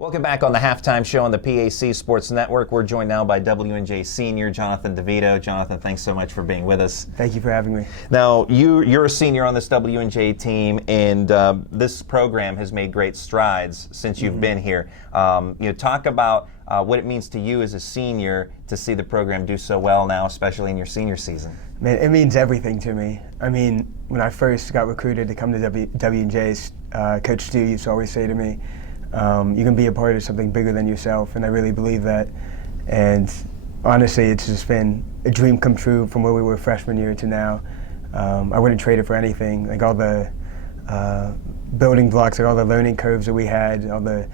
Welcome back on the Halftime Show on the PAC Sports Network. We're joined now by WNJ senior Jonathan DeVito. Jonathan, thanks so much for being with us. Thank you for having me. Now, you're a senior on this WNJ team, and this program has made great strides since you've been here. Talk about what it means to you as a senior to see the program do so well now, especially in your senior season. Man, it means everything to me. I mean, when I first got recruited to come to WNJ's, Coach Stu used to always say to me, you can be a part of something bigger than yourself, and I really believe that. And honestly, it's just been a dream come true from where we were freshman year to now. I wouldn't trade it for anything. Like all the building blocks, like all the learning curves that we had, all the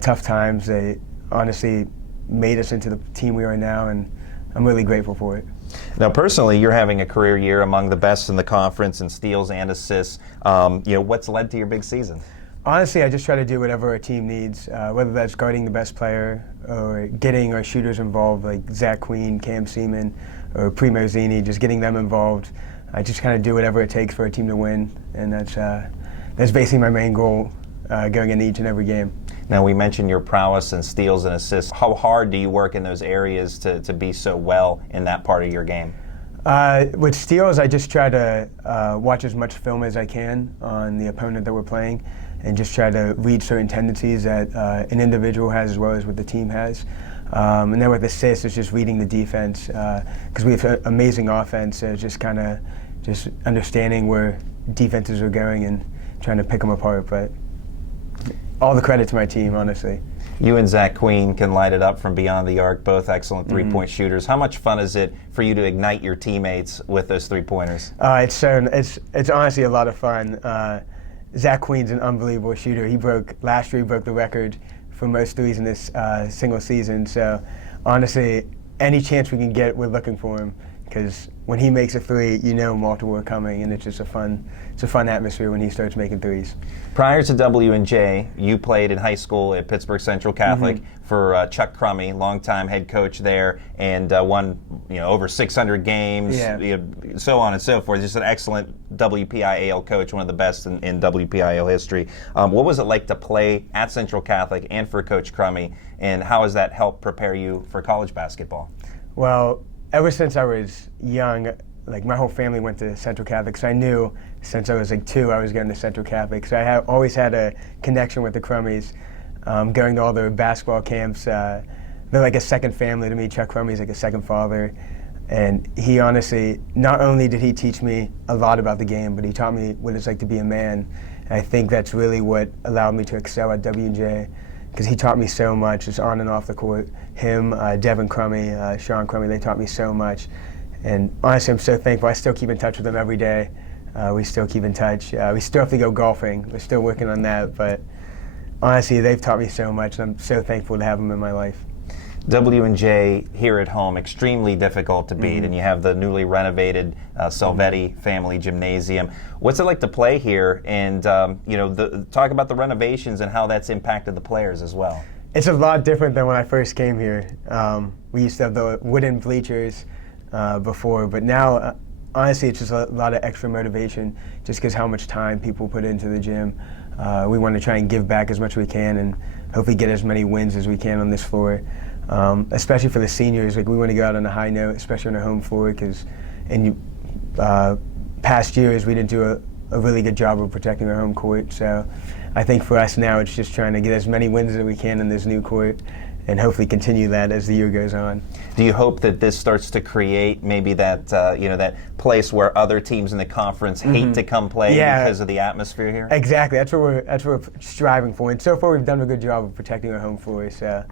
tough times, they honestly made us into the team we are now, and I'm really grateful for it. Now, personally, you're having a career year among the best in the conference in steals and assists. What's led to your big season? Honestly, I just try to do whatever our team needs, whether that's guarding the best player or getting our shooters involved, like Zach Queen, Cam Seaman, or Primo Zini, just getting them involved. I just kind of do whatever it takes for a team to win, and that's basically my main goal going into each and every game. Now, we mentioned your prowess in steals and assists. How hard do you work in those areas to be so well in that part of your game? With steals, I just try to watch as much film as I can on the opponent that we're playing, and just try to read certain tendencies that an individual has as well as what the team has. And then with assists, it's just reading the defense, because we have an amazing offense, so just kind of just understanding where defenses are going and trying to pick them apart. But all the credit to my team, honestly. You and Zach Queen can light it up from beyond the arc, both excellent three-point shooters. How much fun is it for you to ignite your teammates with those three-pointers? It's honestly a lot of fun. Zach Queen's an unbelievable shooter. Last year he broke the record for most threes in this single season. So honestly, any chance we can get, we're looking for him, because when he makes a three, you know multiple are coming, and it's just a fun atmosphere when he starts making threes. Prior to WNJ, you played in high school at Pittsburgh Central Catholic for Chuck Crummey, longtime head coach there, and won over 600 games, so on and so forth. Just an excellent WPIAL coach, one of the best in WPIAL history. What was it like to play at Central Catholic and for Coach Crummey, and how has that helped prepare you for college basketball? Well, ever since I was young, like my whole family went to Central Catholic, so I knew since I was like 2 I was going to Central Catholic. So I always had a connection with the Crummies, going to all their basketball camps. They're like a second family to me. Chuck Crummey's like a second father. And he honestly, not only did he teach me a lot about the game, but he taught me what it's like to be a man. And I think that's really what allowed me to excel at WNJ, because he taught me so much, just on and off the court. Him, Devin Crummey, Sean Crummey, they taught me so much. And honestly, I'm so thankful. I still keep in touch with them every day. We still keep in touch. We still have to go golfing. We're still working on that. But honestly, they've taught me so much, and I'm so thankful to have them in my life. WNJ here at home, extremely difficult to beat, and you have the newly renovated Salvetti family gymnasium. What's it like to play here, and talk about the renovations and how that's impacted the players as well? It's a lot different than when I first came here. We used to have the wooden bleachers before, but now honestly it's just a lot of extra motivation, just because how much time people put into the gym. We want to try and give back as much as we can, and hopefully get as many wins as we can on this floor. Especially for the seniors, like we want to go out on a high note, especially on our home floor, because in past years we didn't do a really good job of protecting our home court. So I think for us now it's just trying to get as many wins as we can in this new court, and hopefully continue that as the year goes on. Do you hope that this starts to create maybe that that place where other teams in the conference hate to come play because of the atmosphere here? Exactly. That's what we're striving for, and so far we've done a good job of protecting our home floor. So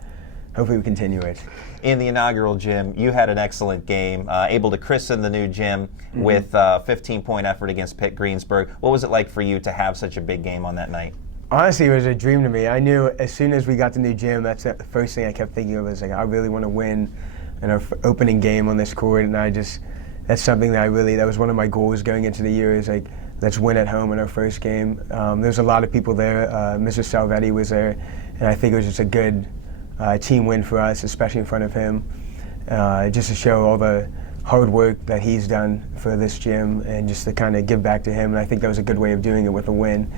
hopefully we continue it. In the inaugural gym, you had an excellent game, able to christen the new gym with a 15-point effort against Pitt Greensburg. What was it like for you to have such a big game on that night? Honestly, it was a dream to me. I knew as soon as we got the new gym, that's the first thing I kept thinking of, was like, I really want to win in our opening game on this court, and that's something that that was one of my goals going into the year, is like, let's win at home in our first game. There's a lot of people there. Mr. Salvetti was there, and I think it was just a good team win for us, especially in front of him, just to show all the hard work that he's done for this gym, and just to kind of give back to him. And I think that was a good way of doing it with a win.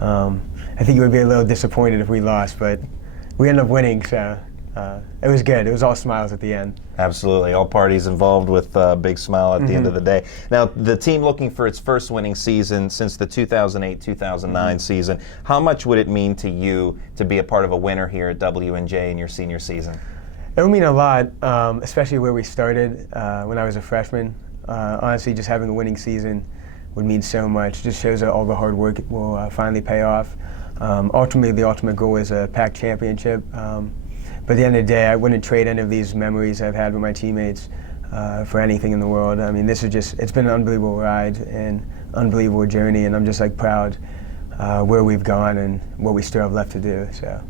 I think you would be a little disappointed if we lost, but we ended up winning, so it was good. It was all smiles at the end. Absolutely. All parties involved with a big smile at the end of the day. Now, the team looking for its first winning season since the 2008-2009 season, how much would it mean to you to be a part of a winner here at W&J in your senior season? It would mean a lot, especially where we started when I was a freshman. Honestly, just having a winning season would mean so much. Just shows that all the hard work will finally pay off. Ultimately, the ultimate goal is a PAC championship. But at the end of the day, I wouldn't trade any of these memories I've had with my teammates for anything in the world. I mean, this is it's been an unbelievable ride and unbelievable journey, and I'm just like proud where we've gone and what we still have left to do. So.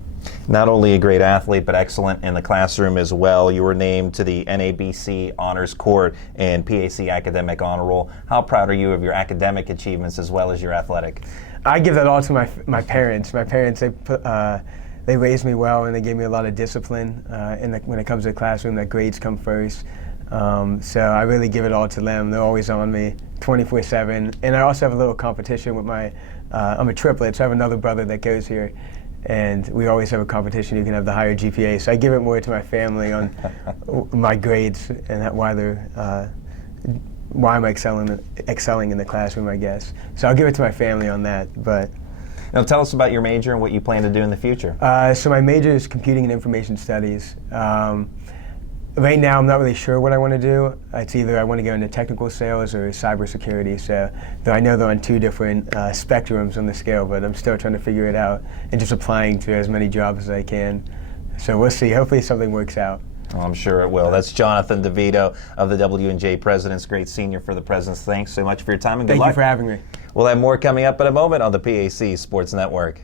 Not only a great athlete, but excellent in the classroom as well. You were named to the NABC Honors Court and PAC Academic Honor Roll. How proud are you of your academic achievements as well as your athletic? I give that all to my parents. My parents, they raised me well, and they gave me a lot of discipline when it comes to the classroom, that grades come first. So I really give it all to them. They're always on me 24/7. And I also have a little competition with I'm a triplet, so I have another brother that goes here. And we always have a competition who can have the higher GPA. So I give it more to my family on my grades and why I'm excelling in the classroom, I guess. So I'll give it to my family on that. But now tell us about your major and what you plan to do in the future. So my major is computing and information studies. Right now, I'm not really sure what I want to do. It's either I want to go into technical sales or cybersecurity. So, though I know they're on two different spectrums on the scale, but I'm still trying to figure it out and just applying to as many jobs as I can. So we'll see. Hopefully, something works out. Oh, I'm sure it will. That's Jonathan DeVito of the W&J Presidents. Great senior for the Presidents. Thanks so much for your time and good luck. Thank you for having me. We'll have more coming up in a moment on the PAC Sports Network.